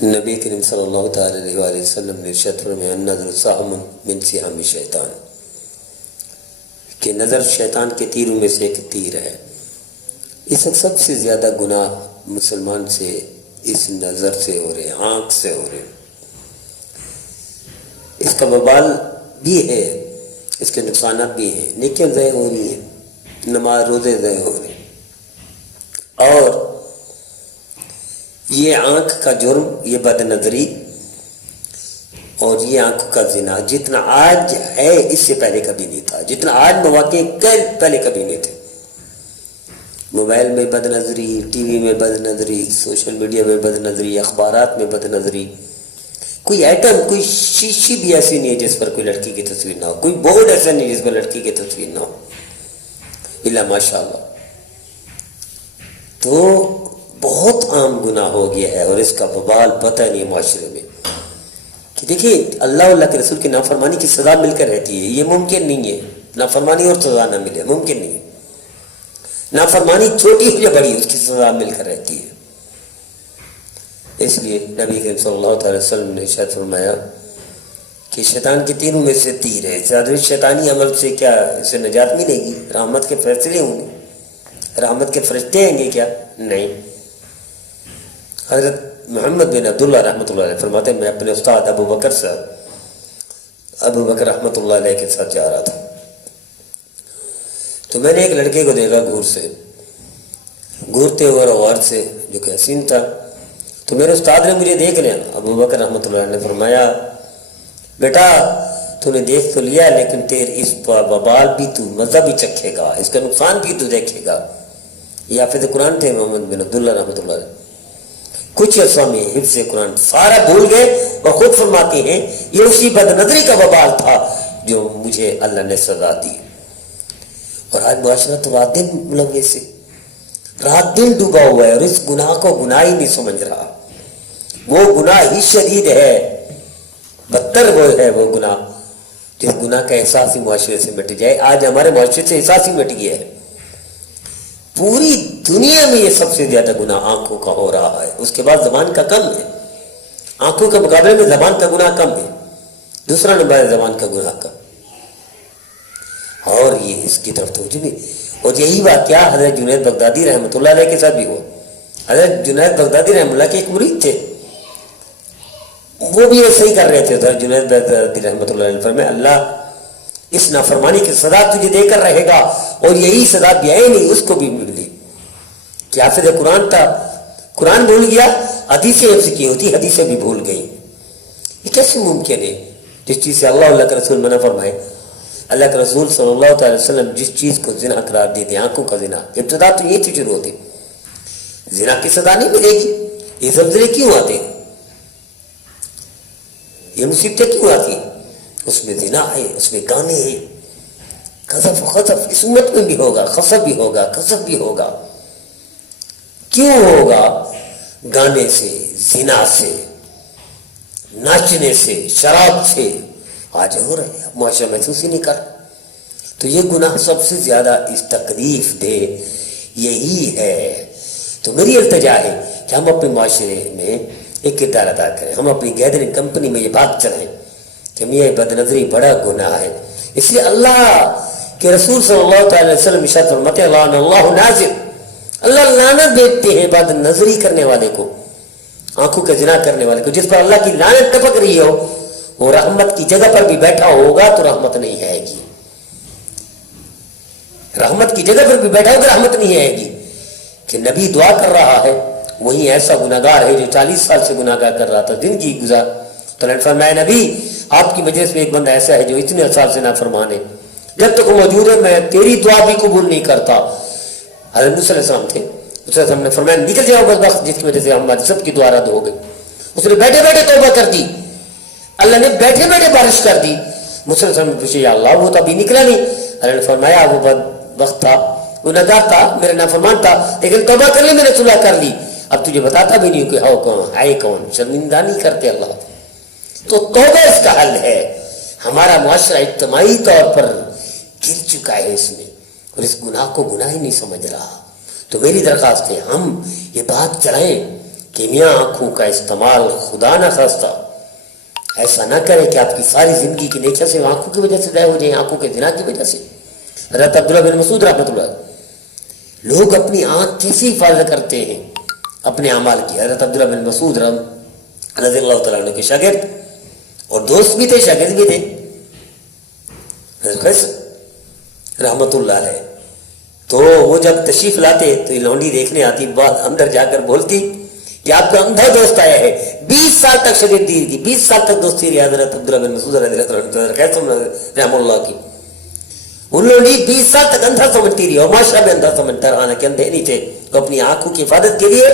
نبی کریم صلی اللہ تعالی علیہ وآلہ وسلم نے ارشاد فرمایا النظر سهم من سهام الشیطان، کہ نظر شیطان کے تیروں میں سے ایک تیر ہے۔ اس وقت سب سے زیادہ گناہ مسلمان سے اس نظر سے ہو رہے، آنکھ سے ہو رہے۔ اس کا وبال بھی ہے، اس کے نقصانات بھی ہیں، نیکیاں ضائع ہو رہی ہیں، نماز روزے ضائع ہو رہے ہیں، اور یہ آنکھ کا جرم، یہ بد نظری اور یہ آنکھ کا زنا جتنا آج ہے اس سے پہلے کبھی نہیں تھا، جتنا آج مواقع پہلے کبھی نہیں تھے۔ موبائل میں بد نظری، ٹی وی میں بد نظری، سوشل میڈیا میں بد نظری، اخبارات میں بد نظری، کوئی ایٹم، کوئی شیشی بھی ایسی نہیں ہے جس پر کوئی لڑکی کی تصویر نہ ہو، کوئی بورڈ ایسا نہیں جس پر لڑکی کی تصویر نہ ہو، الا ماشاء اللہ۔ تو بہت عام گناہ ہو گیا ہے، اور اس کا وبال پتہ نہیں معاشرے میں کہ دیکھیے اللہ کے رسول کی نافرمانی کی سزا مل کر رہتی ہے، یہ ممکن نہیں ہے نافرمانی اور سزا نہ ملے، ممکن نہیں ہے۔ نافرمانی چھوٹی ہو یا بڑی، اس کی سزا مل کر رہتی ہے۔ اس لیے نبی کریم صلی اللہ تعالی وسلم نے ارشاد فرمایا کہ شیطان کے تیروں میں سے تیر ہے، زیادہ شیطانی عمل سے کیا اسے نجات ملے گی؟ رحمت کے فیصلے ہوں گے، رحمت کے فرشتے آئیں گے کیا؟ نہیں۔ حضرت محمد بن عبداللہ رحمۃ اللہ علیہ فرماتے ہیں میں اپنے استاد ابو بکر رحمۃ اللہ علیہ کے ساتھ جا رہا تھا، تو میں نے ایک لڑکے کو دیکھا گورتے ہوئے غور سے، جو کہ حسین تھا۔ تو میرے استاد نے مجھے دیکھ لیا، ابو بکر رحمۃ اللہ علیہ نے فرمایا بیٹا تو نے دیکھ تو لیا، لیکن تیرے اس وبال بھی تو مزہ بھی چکھے گا، اس کا نقصان بھی تو دیکھے گا۔ یہ حافظ قرآن تھے محمد بن عبداللہ رحمۃ اللہ علیہ، کچھ عرصہ میں حفظ قرآن سارا بھول گئے، اور خود فرماتے ہیں یہ اسی بد نظری کا وبال تھا جو مجھے اللہ نے سزا دی۔ اور آج معاشرہ تو رات دن ملوث ہے، رات دن ڈوبا ہوا ہے، اور اس گناہ کو گناہ ہی نہیں سمجھ رہا۔ وہ گناہ ہی شدید ہے، بدتر وہ ہے وہ گناہ جس گناہ کا احساس ہی معاشرے سے مٹ جائے۔ آج ہمارے معاشرے سے احساس ہی مٹ گیا ہے، پوری دنیا میں یہ سب سے زیادہ گناہ آنکھوں کا ہو رہا ہے، اس کے بعد زبان کا کم ہے، آنکھوں کے مقابلے میں زبان کا گناہ کم ہے، دوسرا نمبر ہے زبان کا گناہ کم، اور یہ اس کی طرف توجہ نہیں۔ اور یہی واقعہ حضرت جنید بغدادی رحمۃ اللہ علیہ کے ساتھ بھی ہوا۔ حضرت جنید بغدادی رحمۃ اللہ کے ایک مرید تھے، وہ بھی ایسے ہی کر رہے تھے۔ حضرت جنید بغدادی رحمۃ اللہ علیہ فرمائے اللہ اس نافرمانی کی سزا تجھے دے کر رہے گا، اور یہی سزا بھی ہے نہیں اس کو بھی ملی کہ حافظ قرآن تھا، قرآن بھول گیا، حدیثیں حفظ کی ہوتی، حدیثیں بھی بھول گئی۔ یہ کیسے ممکن ہے جس چیز سے اللہ کے رسول منع فرمائے؟ اللہ کے رسول صلی اللہ تعالی وسلم جس چیز کو زنا قرار دیتے، آنکھوں کا زنا، ابتدا تو یہ شروع ہوتی، زنا کی سزا نہیں ملے گی، یہ زلزلے کیوں آتے ہیں، یہ مصیبتیں کیوں آتی ہیں؟ اس میں زنا ہے، اس میں گانے ہیں، قذف و خطف اس امت میں بھی ہوگا، خصف بھی ہوگا، قذف بھی ہوگا۔ کیوں ہوگا؟ گانے سے، زنا سے، ناچنے سے، شراب سے آج ہو رہے ہیں، معاشرہ محسوس ہی نہیں کر۔ تو یہ گناہ سب سے زیادہ اس تکلیف دہ یہی ہے۔ تو میری التجا ہے کہ ہم اپنے معاشرے میں ایک کردار ادا کریں، ہم اپنی گیدرنگ کمپنی میں یہ بات چلائیں کہ یہ بد نظری بڑا گناہ ہے۔ اس لیے اللہ کے رسول صلی اللہ تعالی وسلم ارشاد فرماتے ہیں اللہ ناظر، اللہ لعنت دیتے ہیں بد نظری کرنے والے کو، آنکھوں کا زنا کرنے والے کو، جس پر اللہ کی لعنت ٹپک رہی ہو، وہ رحمت کی جگہ پر بھی بیٹھا ہوگا تو رحمت نہیں آئے گی، رحمت کی جگہ پر بھی بیٹھا ہوگا رحمت نہیں آئے گی۔ کہ نبی دعا کر رہا ہے، وہی ایسا گناہگار ہے جو 40 سال سے گناہگار کر رہا تھا، زندگی گزار، تو نے فرمایا نبی آپ کی مجلس میں ایک بندہ ایسا ہے جو اتنے سال سے نافرمان ہے، جب تک وہ موجود ہے میں تیری دعا بھی قبول نہیں کرتا۔ حضرت موسیٰ علیہ السلام تھے، اس نے نے فرمایا نکل جاؤ بدبخت جس کی وجہ سے ہماری سب کی دعا رد ہو گئی۔ اس نے بیٹھے بیٹھے توبہ کر دی، اللہ نے بیٹھے بیٹھے بارش کر دی۔ موسیٰ علیہ السلام نے پوچھا یا اللہ وہ تو ابھی نکلا نہیں۔ اللہ نے فرمایا وہ بدبخت تھا، گناہگار تھا، میرا نافرمان تھا، لیکن توبہ کر لی، میں نے صلح کر لی، اب تجھے بتاتا بھی نہیں کہ ہو کون ہے کون، شرمندہ نہیں کرتے اللہ۔ تو توبہ اس کا حل ہے۔ ہمارا معاشرہ اجتماعی طور پر گر چکا ہے اس میں، اور اس گناہ کو گناہ ہی نہیں سمجھ رہا۔ تو میری درخواست ہے ہم یہ بات چلائیں کہ میاں آنکھوں کا استعمال خدا نہ خواستہ ایسا نہ کرے کہ آپ کی ساری زندگی کی نیچر سے آنکھوں کی وجہ سے ضائع ہو جائیں، آنکھوں کے زنا کی وجہ سے۔ حضرت عبداللہ بن مسعود رحمۃ اللہ، لوگ اپنی آنکھ کیسی حفاظت کرتے ہیں اپنے اعمال کی۔ حضرت عبداللہ بن مسعود رضی اللہ تعالیٰ عنہ کے شاگرد اور دوست بھی تھے، شاگرد بھی تھے، حضرت قیس رحمۃ اللہ علیہ۔ تو وہ جب تشریف لاتے تو یہ لونڈی دیکھنے آتی، بعد اندر جا کر بولتی کہ آپ کا اندھا دوست آیا ہے، 20 سال تک شاگردی کی، 20 سال تک دوستی رہی حضرت عبداللہ بن مسعود رضی اللہ اللہ کی۔ ان لوگ 20 سال تک اندھا سمجھتی رہی اور معاشرہ میں اندھا سمجھتا رہا کہ اندھے نہیں تھے۔ تو اپنی آنکھوں کی حفاظت کے لیے،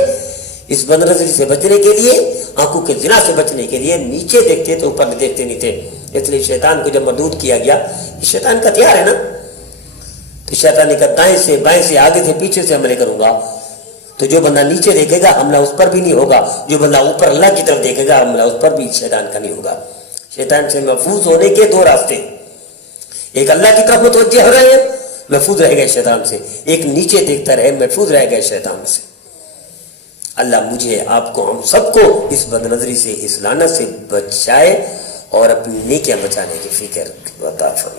اس بد نظری سے بچنے کے لیے، آنکھوں کے زنا سے بچنے کے لیے نیچے دیکھتے تو اوپر دیکھتے نہیں تھے۔ اس لیے شیطان کو جب مردود کیا گیا، یہ شیطان کا ہتھیار ہے نا، تو شیطان نے کہا دائیں سے بائیں سے آگے سے پیچھے سے حملے کروں گا، تو جو بندہ نیچے دیکھے گا حملہ اس پر بھی نہیں ہوگا، جو بندہ اوپر اللہ کی طرف دیکھے گا حملہ اس پر بھی شیطان کا نہیں ہوگا۔ شیطان سے محفوظ ہونے کے دو راستے، ایک اللہ کی طرف متوجہ ہو رہے ہیں محفوظ رہے گا شیطان سے، ایک نیچے دیکھتا رہے محفوظ رہے گا شیطان سے۔ اللہ مجھے، آپ کو، ہم سب کو اس بد نظری سے، اس لعنت سے بچائے اور اپنی نیکیاں بچانے کی فکر عطا فرمائے۔